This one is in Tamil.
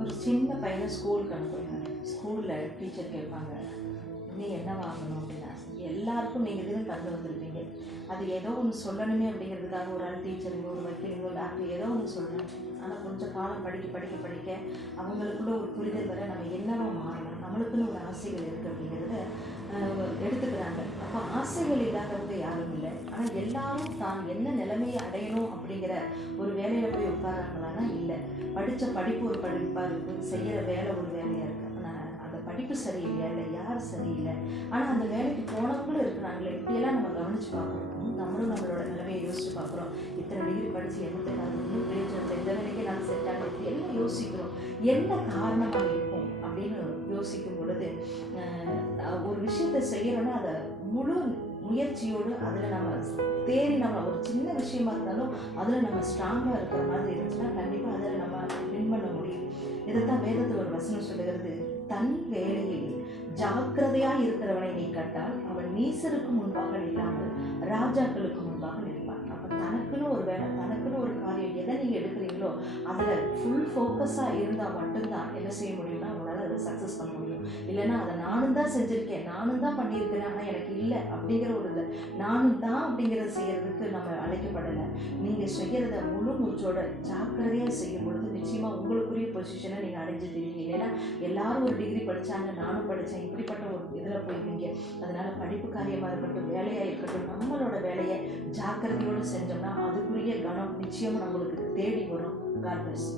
ஒரு சின்ன பையனை ஸ்கூலுக்கு அனுப்புங்க. ஸ்கூலில் டீச்சர் கேட்பாங்க, நீ என்ன வாங்கணும் அப்படின்னா, எல்லாருக்கும் நீங்கள் இதுன்னு கண்டு வந்திருப்பீங்க. அது ஏதோ ஒன்று சொல்லணுமே அப்படிங்கிறதுக்காக ஒரு ஆள் டீச்சருங்க, ஒரு வக்கீலுங்க, ஒரு டாக்டர் ஏதோ ஒன்று சொல்கிறாங்க. ஆனால் கொஞ்சம் காலம் படிக்க அவங்களுக்குள்ள ஒரு புரிதல் வர நம்ம என்னவா மாறலாம், நம்மளுக்குன்னு ஒரு ஆசைகள் இருக்குது அப்படிங்கிறத எடுத்துக்கிறாங்க. அப்போ ஆசைகள் இல்லாதவங்க யாரும் இல்லை. ஆனால் எல்லாரும் தான் என்ன நிலைமையை அடையணும் அப்படிங்கிற ஒரு வேலையில் போய் உட்காராங்களான்னா இல்லை. படித்த படிப்பு ஒரு படிப்பாக இருக்குது, செய்கிற வேலை ஒரு வேலையாக இருக்குது. ஆனால் அந்த படிப்பு சரியில்லை, இல்லை யார் சரியில்லை, ஆனால் அந்த வேலைக்கு போனவங்களும் இருக்கிறாங்களே. இப்படியெல்லாம் நம்ம கவனித்து பார்க்குறோம். நம்மளும் நம்மளோட நிலைமையை யோசித்து பார்க்குறோம். இத்தனை டிகிரி படித்து என்னத்துக்காக பிரயோஜனத்தை, இந்த வேலைக்கு நான் செட் ஆக எல்லாம் யோசிக்கிறோம். என்ன காரணமாக இருக்கும் அப்படின்னு யோசிக்கும் பொழுது ஒரு விஷயத்தை செய்யணும்னா அதை முழு முயற்சியோடு அதில் நம்ம நம்ம ஒரு சின்ன விஷயமா இருந்தாலும் அதில் நம்ம ஸ்ட்ராங்காக இருக்கிற மாதிரி இருந்துச்சுன்னா கண்டிப்பாக அதில் நம்ம வின் பண்ண முடியும். இதைத்தான் வேதத்தில் ஒரு வசனம் சொல்லுகிறது, தன் வேலையில் ஜாக்கிரதையாக இருக்கிறவனை நீ கண்டால் அவன் நீசருக்கு முன்பாக இல்லாமல் ராஜாக்களுக்கு முன்பாக நிற்பான். அப்போ தனக்குன்னு ஒரு வேலை, தனக்குன்னு ஒரு காரியம் எதை நீங்கள் எடுக்கிறீங்களோ அதில் ஃபுல் ஃபோக்கஸாக இருந்தால் மட்டும்தான் என்ன செய்ய முடியும்னா உங்களால் அதை சக்ஸஸ் பண்ண முடியும். இல்லைன்னா அதை நானும் தான் செஞ்சுருக்கேன், நானும் தான் பண்ணியிருக்கிறேன், ஆனால் எனக்கு இல்லை அப்படிங்கிற ஒரு இது நானும் தான் அப்படிங்கிறத செய்கிறதுக்கு நம்ம அழைக்கப்படலை. நீங்கள் செய்கிறத முழு மூச்சோட ஜாக்கிரதையாக செய்யும் பொழுது நிச்சயமாக உங்களுக்குரிய பொசிஷனை நீங்கள் அடைஞ்சிருவீங்க. இல்லைன்னா எல்லாரும் ஒரு டிகிரி படித்தாங்க, நானும் படித்தேன், இப்படிப்பட்ட ஒரு இதில் போயிருவீங்க. அதனால் படிப்பு காரியமாக இருக்கட்டும், வேலையாக இருக்கட்டும், நம்மளோட வேலையை ஜாக்கிரதையோடு செஞ்சோம்னா அதுக்குரிய கனம் நிச்சயமாக நம்மளுக்கு தேடி வரும். God plus.